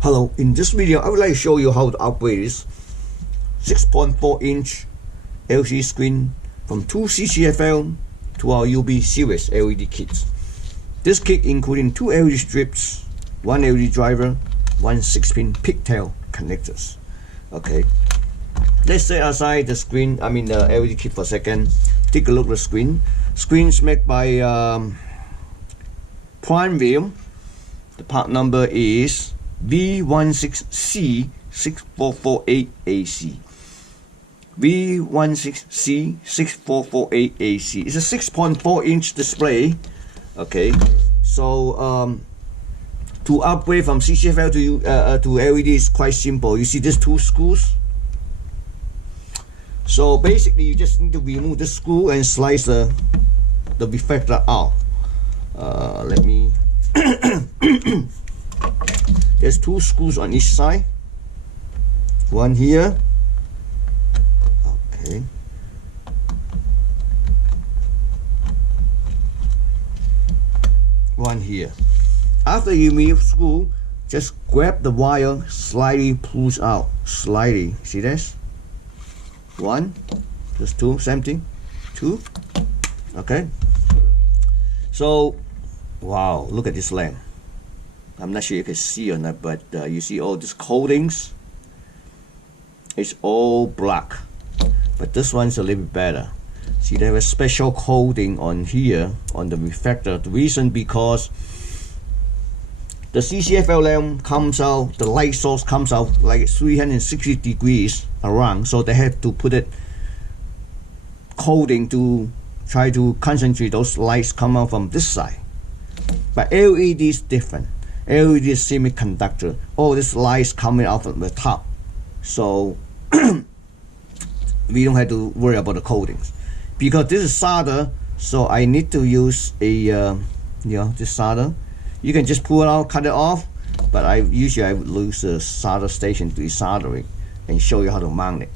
Hello, in this video I would like to show you how to upgrade this 6.4-inch LCD screen from 2 CCFL to our UB series LED kits. This kit including 2 LED strips, 1 LED driver, 1 6-pin pigtail connectors. Okay, let's set aside the LED kit for a second. Take a look at the screen. Screen's made by Prime View. The part number is V16C6448AC. V16C6448AC. It's a 6.4-inch display. Okay, so to upgrade from CCFL to LED is quite simple. You see these 2 screws. So basically, you just need to remove the screw and slice the reflector out. Let me. There's 2 screws on each side. One here. Okay. One here. After you remove screw, just grab the wire, slightly pulls out. Slightly. See this? 1, just 2, same thing. 2. Okay. So, wow, look at this lamp. I'm not sure you can see or not, but you see all these coatings. It's all black, but this one's a little bit better. See, they have a special coating on here on the reflector. The reason because the CCFL lamp comes out, the light source comes out like 360 degrees around, so they have to put it coating to try to concentrate those lights come out from this side. But LED is different. LED is semiconductor. All these lights coming out from the top, so we don't have to worry about the coatings. Because this is solder, so I need to use a this solder. You can just pull it out, cut it off, but I would use a solder station to desolder it and show you how to mount it.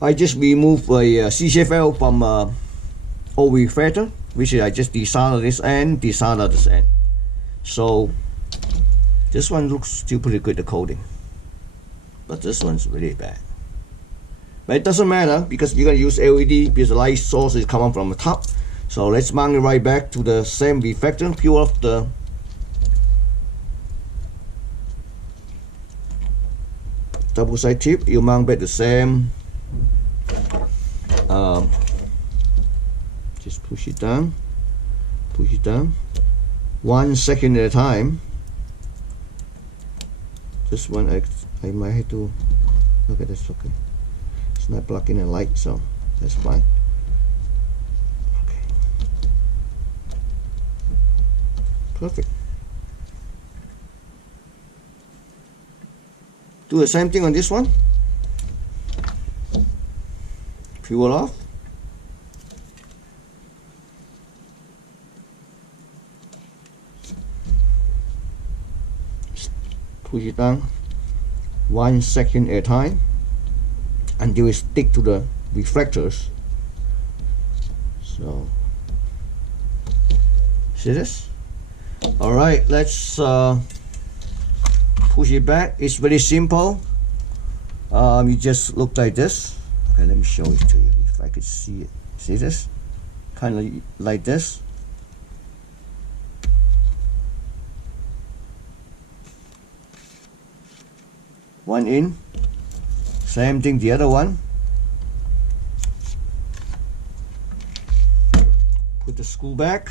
I just removed a CCFL from old reflector, which is I just desolder this end, desolder this end. So this one looks still pretty good, the coating, but this one's really bad. But it doesn't matter because you're gonna use LED because the light source is coming from the top. So let's mount it right back to the same reflector. Peel off the double side tip. You mount back the same. Just push it down. 1 second at a time. This one I might have to look at this. Okay, it's not blocking the light, so that's fine. Okay, perfect. Do the same thing on this one. Peel it off. Push it down 1 second at a time until it stick to the reflectors. So see this? Alright, let's push it back. It's very simple. You just look like this. Okay, let me show it to you if I could see it. See this? Kind of like this. One in. Same thing the other one. Put the screw back.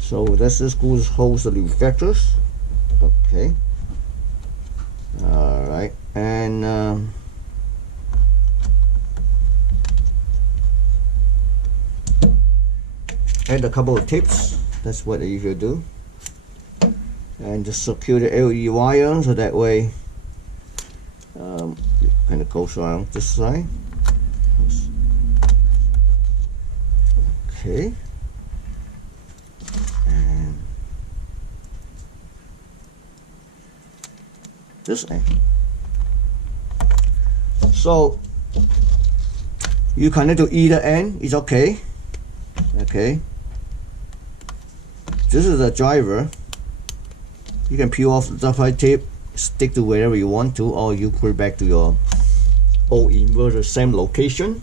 So that's the screw that holds the reflectors. Okay. Alright. And add a couple of tips. That's what I usually do. And just secure the LED wire so that way kind of goes around this side. Okay. And this end. So you connect to either end, it's okay. Okay. This is the driver. You can peel off the double tape, stick to wherever you want to, or you put it back to your old inverter, same location.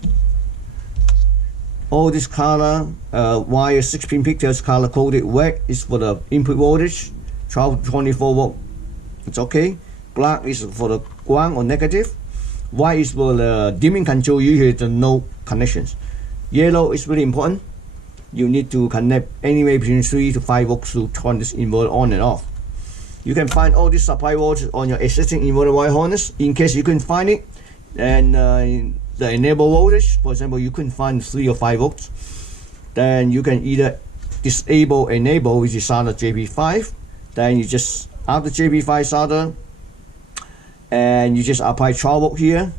All this color wire 6-pin pigtails color coded red is for the input voltage, 12 to 24 volt. It's okay. Black is for the ground or negative. White is for the dimming control, usually the no connections. Yellow is really important. You need to connect anywhere between 3 to 5 volts to turn this inverter on and off. You can find all these supply voltage on your existing inverter wire harness. In case you couldn't find it, and the enable voltage, for example, you couldn't find 3 or 5 volts, then you can either disable enable, which is solder JP5. Then you just after JP5 solder, and you just apply 12 volt here,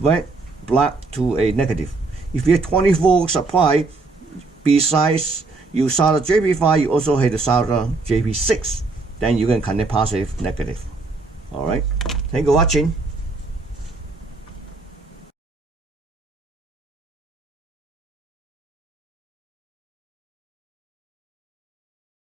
red, black to a negative. If you have 24 volt supply, besides you solder JP5, you also have the solder JP6. Then you can connect positive, negative. All right. Thank you for watching.